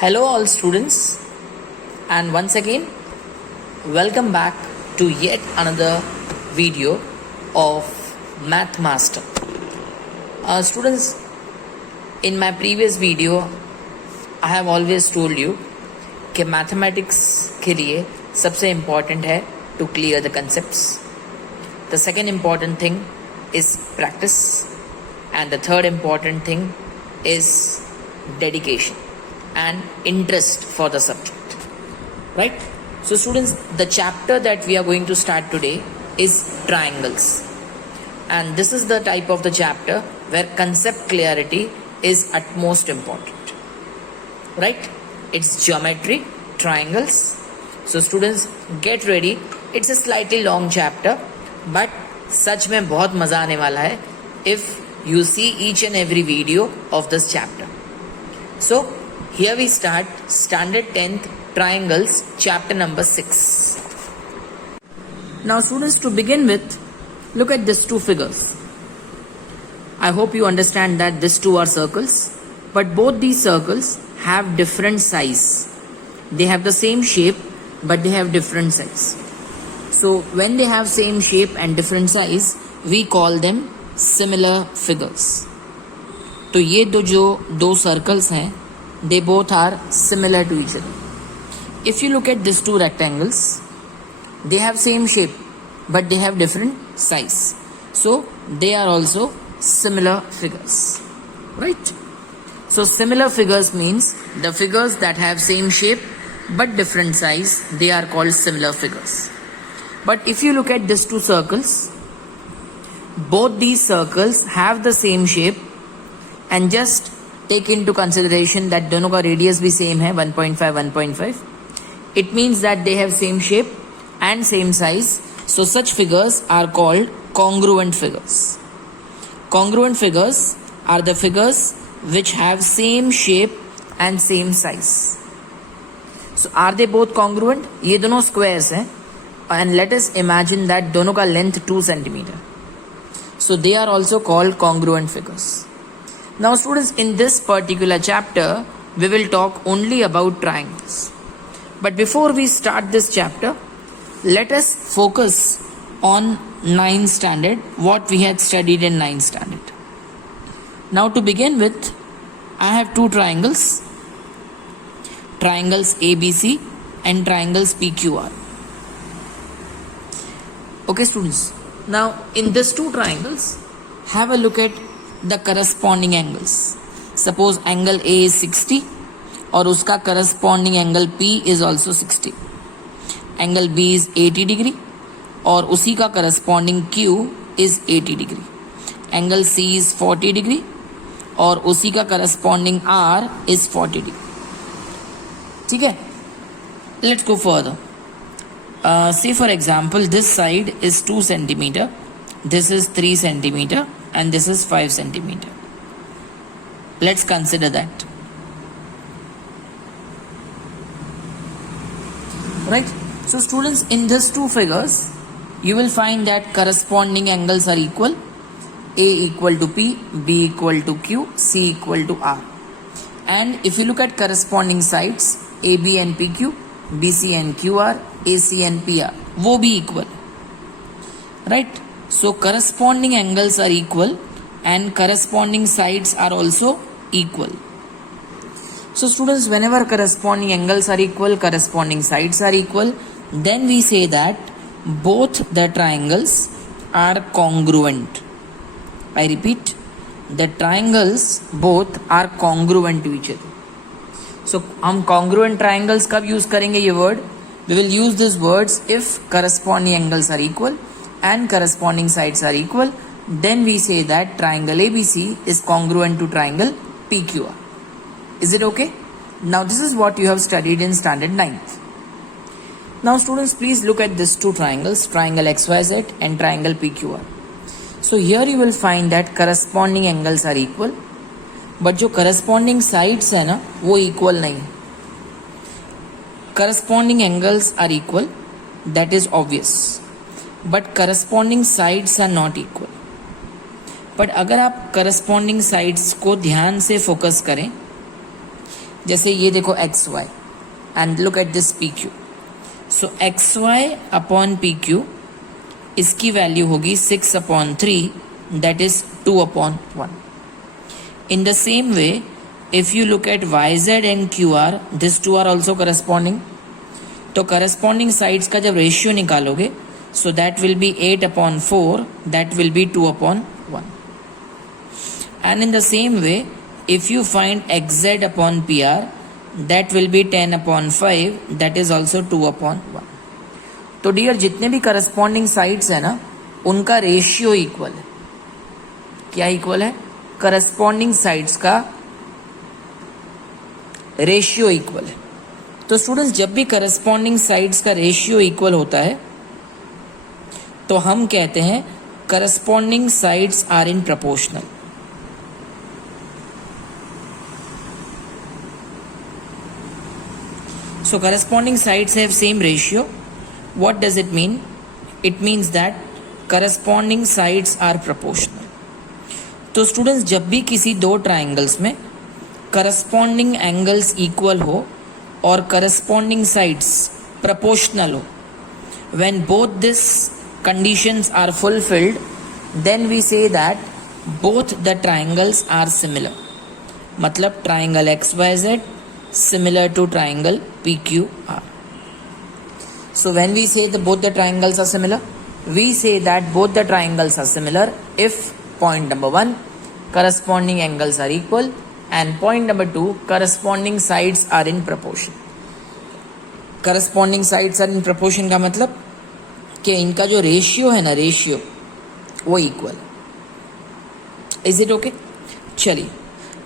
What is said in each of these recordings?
Hello, all students, and once again, welcome back to yet another video of Math Master. Students, in my previous video, I have always told you कि mathematics के लिए सबसे important है to clear the concepts. The second important thing is practice, and the third important thing is dedication and interest for the subject, right? So students, the chapter that we are going to start today is triangles, and this is the type of the chapter where concept clarity is utmost important, right? It's geometry, triangles. So students, get ready. It's a slightly long chapter, but सच में बहुत मजा आने वाला है if you see each and every video of this chapter. So here we start standard 10th triangles, chapter number 6. Now students, to begin with, look at these two figures. I hope you understand that these two are circles, but both these circles have different size. They have the same shape, but they have different size. So when they have same shape and different size, we call them similar figures. तो ये जो दो circles हैं, they both are similar to each other. If you look at these two rectangles, they have same shape, but they have different size. So they are also similar figures, right? So similar figures means the figures that have same shape but different size, they are called similar figures. But if you look at these two circles, both these circles have the same shape, and just take into consideration that दोनों का radius भी same है 1.5. It means that they have same shape and same size. So such figures are called congruent figures. Congruent figures are the figures which have same shape and same size. So are they both congruent? ये दोनों squares हैं, and let us imagine that दोनों का length 2 centimeter. So they are also called congruent figures. Now students, in this particular chapter, we will talk only about triangles. But before we start this chapter, let us focus on 9th standard, what we had studied in 9th standard. Now to begin with, I have two triangles, triangles ABC and triangles PQR. Okay students, now in these two triangles, have a look at the corresponding angles. Suppose angle A is 60 और उसका corresponding angle P is also 60. Angle B is 80 degree और उसी का corresponding Q is 80 degree. Angle C is 40 degree और उसी का corresponding R is 40 degree. ठीक है? Let's go further. Say for example, this side is 2 centimeter, this is 3 centimeter, and this is 5 centimeter. Let's consider that. Right? So students, in these two figures, you will find that corresponding angles are equal. A equal to P, B equal to Q, C equal to R. And if you look at corresponding sides, AB and PQ, BC and QR, AC and PR, वो भी equal, right? So corresponding angles are equal and corresponding sides are also equal. So students, whenever corresponding angles are equal, corresponding sides are equal, then we say that both the triangles are congruent. I repeat, the triangles both are congruent to each other. So हम congruent triangles कब use करेंगे ये word? We will use these words if corresponding angles are equal and corresponding sides are equal. Then we say that triangle ABC is congruent to triangle PQR. Is it okay? Now this is what you have studied in standard 9th. Now students, please look at these two triangles, triangle XYZ and triangle PQR. So here you will find that corresponding angles are equal, but जो corresponding sides है ना, वो equal नहीं. Corresponding angles are equal, that is obvious, but corresponding sides are not equal. But अगर आप corresponding sides को ध्यान से focus करें, जैसे ये देखो X Y and look at this P Q. So X Y upon P Q इसकी वैल्यू होगी 6/3, that is 2/1. In the same way, if you look at yz and qr, these two are also corresponding. तो corresponding sides का जब ratio निकालोगे, so that will be 8/4, that will be 2/1. And in the same way, if you find xz upon pr, that will be 10/5, that is also 2/1. तो dear जितने भी corresponding sides है ना उनका रेशियो इक्वल है. क्या इक्वल है? करस्पॉन्डिंग साइड्स का रेशियो इक्वल है. तो स्टूडेंट्स जब भी करस्पॉन्डिंग साइड्स का रेशियो इक्वल होता है तो हम कहते हैं corresponding sides are in proportional. So corresponding sides have same ratio. What does it mean? It means that corresponding sides are proportional. तो स्टूडेंट्स जब भी किसी दो ट्राइंगल्स में करस्पॉन्डिंग एंगल्स इक्वल हो और करस्पॉन्डिंग साइड्स प्रोपोर्शनल हो, when both this conditions are fulfilled, then we say that both the triangles are similar. मतलब triangle X Y Z similar to triangle PQR. So when we say that both the triangles are similar, we say that both the triangles are similar if point number 1 corresponding angles are equal and point number 2 corresponding sides are in proportion. Corresponding sides are in proportion का मतलब कि इनका जो ratio है ना, ratio वो equal. Is it okay? चलिए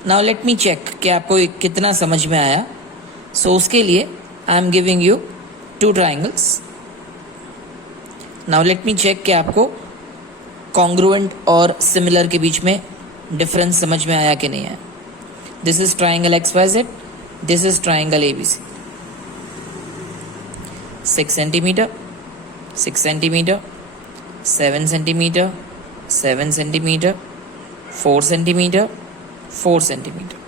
now let me check कि आपको कितना समझ में आया. सो उसके लिए I am giving you 2 triangles. Now let me check कि आपको कॉन्ग्रुएंट और सिमिलर के बीच में डिफरेंस समझ में आया कि नहीं आया. This is triangle X Y Z, this is triangle ABC. 6 centimeter, 6 centimeter, 7 centimeter, 7 centimeter, 4 centimeter, 4 centimeter.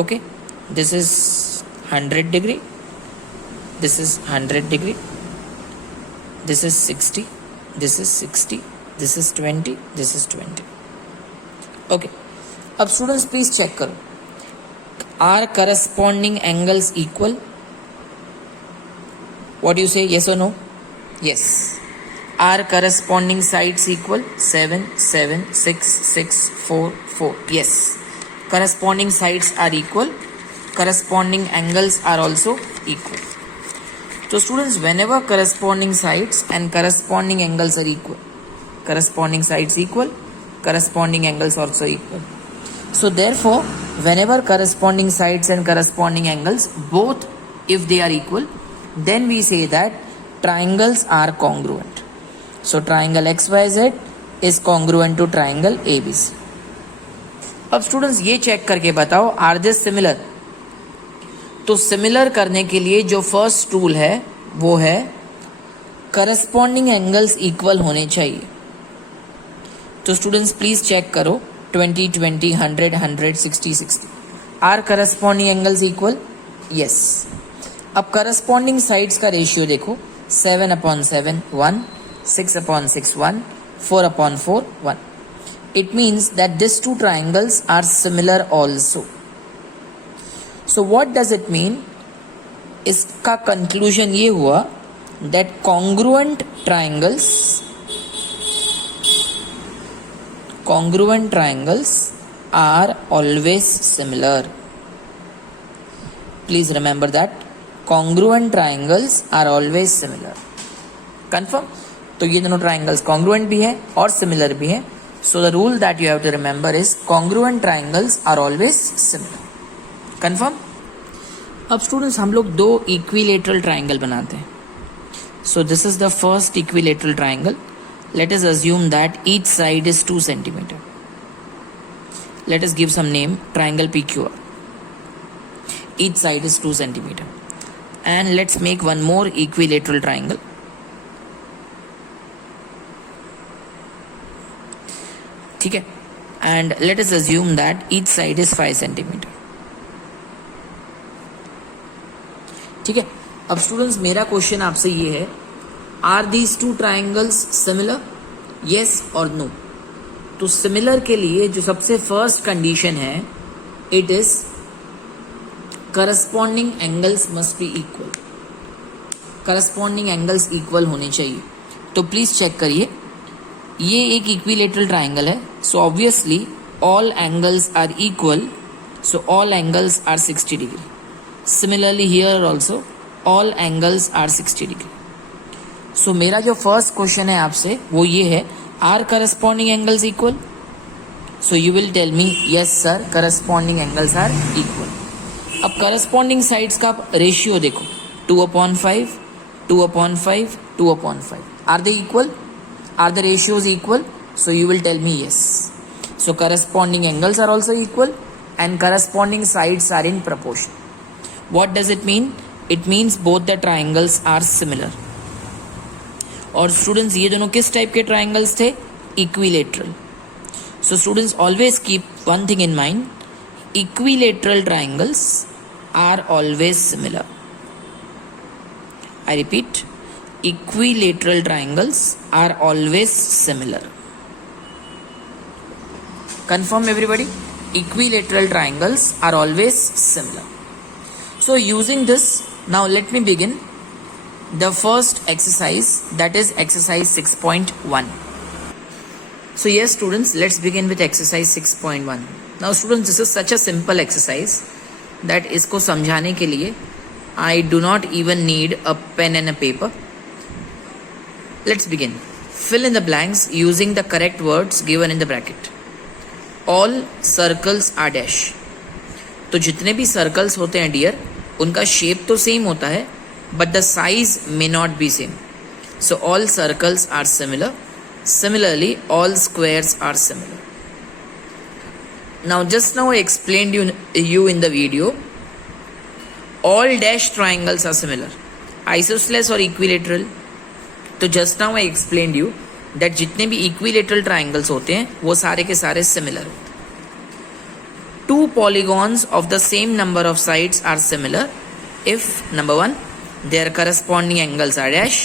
Okay, this is 100 degree, this is 100 degree, this is 60, this is 60, this is 20, this is 20. Okay, अब students please check करो, are corresponding angles equal? What you say, yes or no? Yes. Are corresponding sides equal? 7, 7, 6, 6, 4, 4. Yes. Corresponding sides are equal. Corresponding angles are also equal. So students, whenever corresponding sides and corresponding angles are equal, corresponding sides equal, corresponding angles also equal. So therefore, whenever corresponding sides and corresponding angles, both if they are equal, then we say that triangles are congruent. So triangle XYZ is congruent to triangle ABC. अब students ये check करके बताओ, are they similar? तो similar करने के लिए जो first rule है वो है करस्पॉन्डिंग एंगल्स इक्वल होने चाहिए. तो स्टूडेंट्स प्लीज चेक करो, 20, 20, 100, 100, 60, 60. Are corresponding angles equal? Yes. अब करस्पॉन्डिंग साइड्स का रेशियो देखो, 7/7 1, 6/6 1, 4/4 1. It means that these two triangles are similar also. So what does it mean? इसका conclusion ये हुआ that congruent triangles are always similar. Please remember that congruent triangles are always similar. Confirm? तो ये दोनों triangles congruent भी है और similar भी है. So the rule that you have to remember is congruent triangles are always similar. Confirm? अब students हम लोग 2 इक्विलेटरल ट्राइंगल बनाते हैं. So this is the first equilateral triangle. Let us assume that each side is 2 centimeter. Let us give some name, triangle PQR. Each side is 2 centimeter. And let's make one more equilateral triangle. ठीक है, and let us assume that each side is 5 centimeter. ठीक है. अब students मेरा question आपसे ये है, are these two triangles similar, yes और नो. तो सिमिलर के लिए जो सबसे फर्स्ट कंडीशन है, it is corresponding angles must be equal. Corresponding angles equal होने चाहिए. तो प्लीज चेक करिए, ये एक इक्विलेटरल ट्राइंगल है, so obviously all angles are equal, so all angles are 60 degree. Similarly here also all angles are 60 degree. So मेरा जो first question है आपसे वो ये है, are corresponding angles equal? So you will tell me yes sir, corresponding angles are equal. अब corresponding sides का ratio देखो, 2/5, 2/5, 2/5. Are they equal? Are the ratios equal? So you will tell me yes. So corresponding angles are also equal and corresponding sides are in proportion. What does it mean? It means both the triangles are similar. और students ये दोनों किस type के triangles थे? Equilateral. So students always keep one thing in mind, equilateral triangles are always similar. I repeat, equilateral triangles are always similar. Confirm everybody? Equilateral triangles are always similar. So using this, now let me begin the first exercise, that is exercise 6.1. So yes students, let's begin with exercise 6.1. Now students, this is such a simple exercise that इसको समझाने के लिए I do not even need a pen and a paper. Let's begin. Fill in the blanks using the correct words given in the bracket. All circles are dash. तो जितने भी circles होते हैं dear, उनका शेप तो same होता है, but the size may not be same. So all circles are similar. Similarly, all squares are similar. Now just now I explained you in the video, all dash triangles are similar, isosceles or equilateral. तो just now I explained you that जितने भी equilateral triangles होते हैं वो सारे के सारे similar होते हैं. Two polygons of the same number of sides are similar if number one, their corresponding angles are dash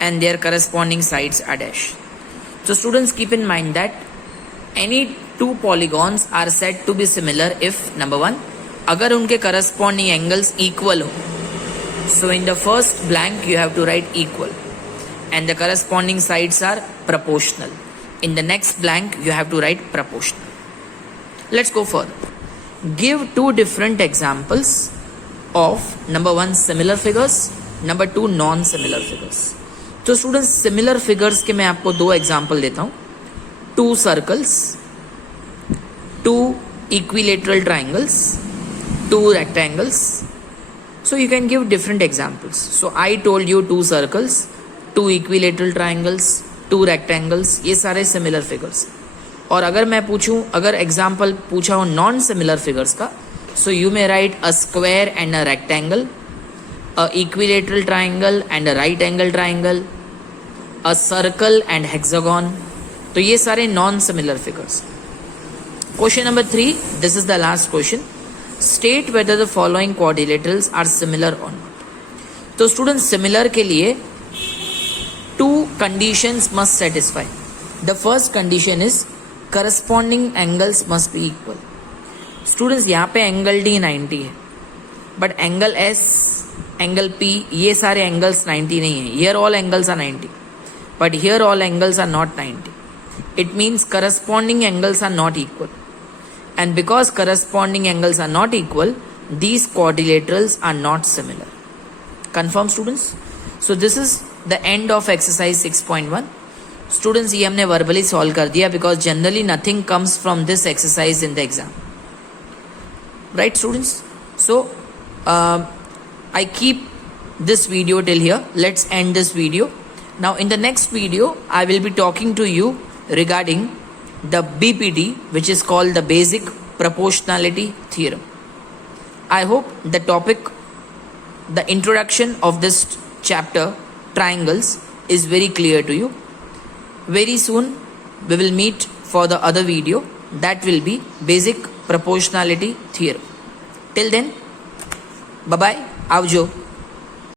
and their corresponding sides are dash. So students, keep in mind that any two polygons are said to be similar if number one, अगर उनके corresponding angles equal हो. So in the first blank you have to write equal and the corresponding sides are proportional. In the next blank you have to write proportional. Let's go further. Give two different examples of number one similar figures, number two non similar figures. तो students, similar figures के मैं आपको दो example देता हूँ. Two circles, two equilateral triangles, two rectangles. So you can give different examples. So I told you two circles, two equilateral triangles, two rectangles, ये सारे similar figures. और अगर मैं पूछूं, अगर example पूछा हो non similar figures का, so you may write a square and a rectangle, a equilateral triangle and a right angle triangle, a circle and hexagon. तो ये सारे non similar figures. Question number 3, this is the last question. State whether the following quadrilaterals are similar or not. तो students, similar के लिए two conditions must satisfy. The first condition is corresponding angles must be equal. Students, यहाँ पे angle D 90 है, but angle S, angle P, ये सारे angles 90 नहीं है. Here all angles are 90, but here all angles are not 90. It means corresponding angles are not equal. And because corresponding angles are not equal, these quadrilaterals are not similar. Confirm students? So this is the end of exercise 6.1. Students, ये हमने verbally solve कर दिया because generally nothing comes from this exercise in the exam. Right students? So I keep this video till here. Let's end this video. Now in the next video, I will be talking to you regarding the BPT, which is called the basic proportionality theorem. I hope the topic, the introduction of this chapter, triangles, is very clear to you. Very soon we will meet for the other video that will be basic proportionality theorem. Till then, bye bye, avjo.